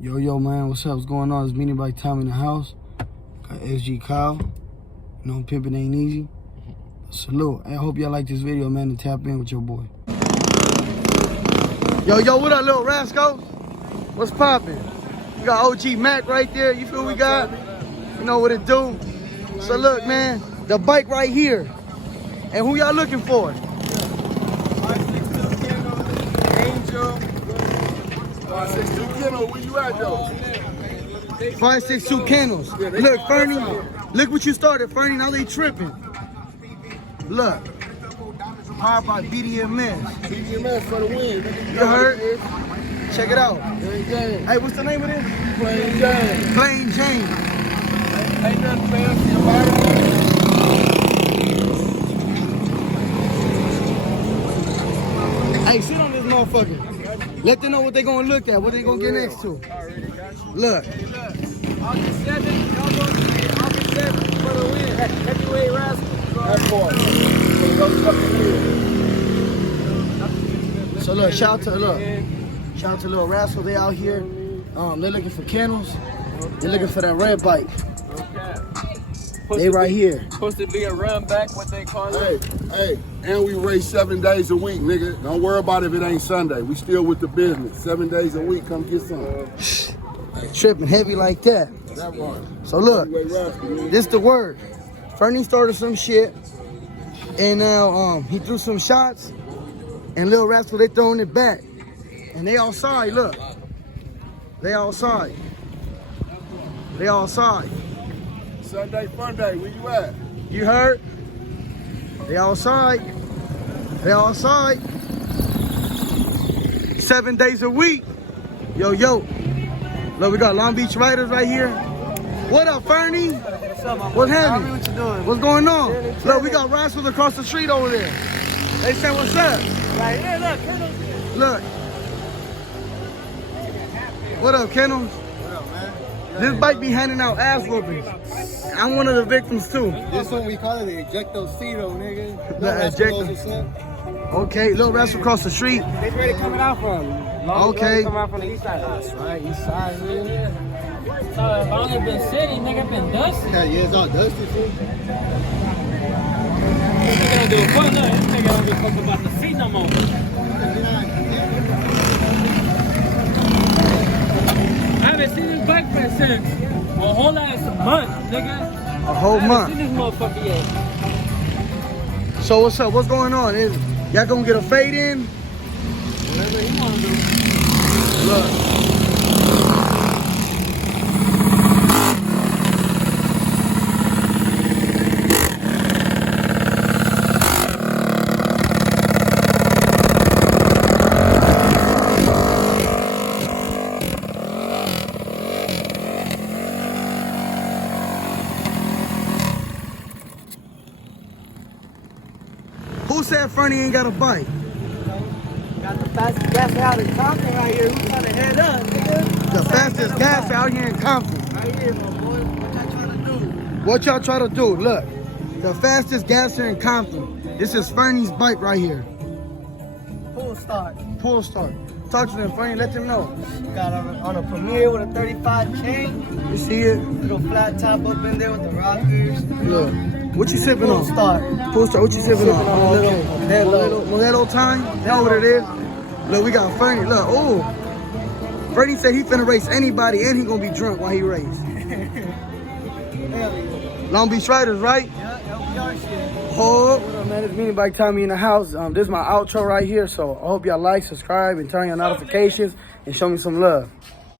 Yo, man, what's up? What's going on? It's Mini Bike Tommy in the house. Got SG Kyle. You know, pimping ain't easy. Salute. I hope y'all like this video, man, and tap in with your boy. Yo, what up, little rascal? What's poppin'? We got OG Mac right there. You feel we got? You know what it do? So look, man, the bike right here. And who y'all looking for? 562 Angel. 562 Kennel, where you at though? 562 Kennels. Look, Fernie, look what you started, Fernie. Now they tripping. Look. Powered by BDMS. BDMS for the win. You heard? Check it out. Hey, what's the name of this? Plain Jane. Plain Jane. Ain't nothing fancy about it. Hey, sit on this motherfucker. Let them know what they gonna look at, what they gonna get next to. Look. August 7th, y'all go to August 7th for the win. Heavyweight Rascal. That's hard. So look, shout out to Little Rascal. They out here. They're looking for kennels. They're looking for that red bike. They right here. Supposed to be a run back, what they call it. Hey, and we race 7 days a week, nigga. Don't worry about if it ain't Sunday. We still with the business. 7 days a week, come get some. Tripping heavy like that. That one. So look, this the word. Fernie started some shit, and now he threw some shots, and Little Rascal, they throwing it back. And they outside, look. They outside. They outside. Sunday fun day, where you at? You heard? They outside. They outside. 7 days a week. Yo. Look, we got Long Beach Riders right here. What up, Fernie? What's happening? What you doing? What's going on? Look, we got rascals across the street over there. They say, what's up? Right here, look, Colonel. Look. What up, Kennels? What up, man? This bike be handing out ass whoopings. I'm one of the victims too. This is what we call it, the ejecto-cito, nigga. The ejecto. Okay, Little Rascal across the street. They ready coming out from. Okay. Coming out from the east side. That's right, east side, nigga. So if I only been city, nigga, been dusty. Yeah, it's all dusty, too. This nigga don't give a fuck, look. This nigga don't give a fuck about the seat no more. I haven't seen this bike for since a whole ass month, nigga. A whole month. I haven't seen this motherfucker yet. So what's up? What's going on? Y'all gonna get a fade in? Whatever he wanna do. Look. Who said Fernie ain't got a bike? Got the fastest gas out in Compton right here. Who's trying to head up, nigga? The fastest gas out here in Compton. Right here, my boy. What y'all trying to do? What y'all try to do? Look, the fastest gasser in Compton. This is Fernie's bike right here. Full start. Pull start. Talk to them, Fernie. Let them know. Got on a Premier with a 35 chain. You see it? Little flat top up in there with the rockers. Look. What you sipping on? Full start. Full start. What you sipping on? on a little Modelo time. You know what it is? Look, we got Fernie. Look, oh. Fernie said he finna race anybody and he gonna be drunk while he race. Long Beach Riders, right? Yeah, LBR shit. What up, man? It's Mini Bike Tommy in the house. This is my outro right here. So I hope y'all like, subscribe, and turn your notifications and show me some love.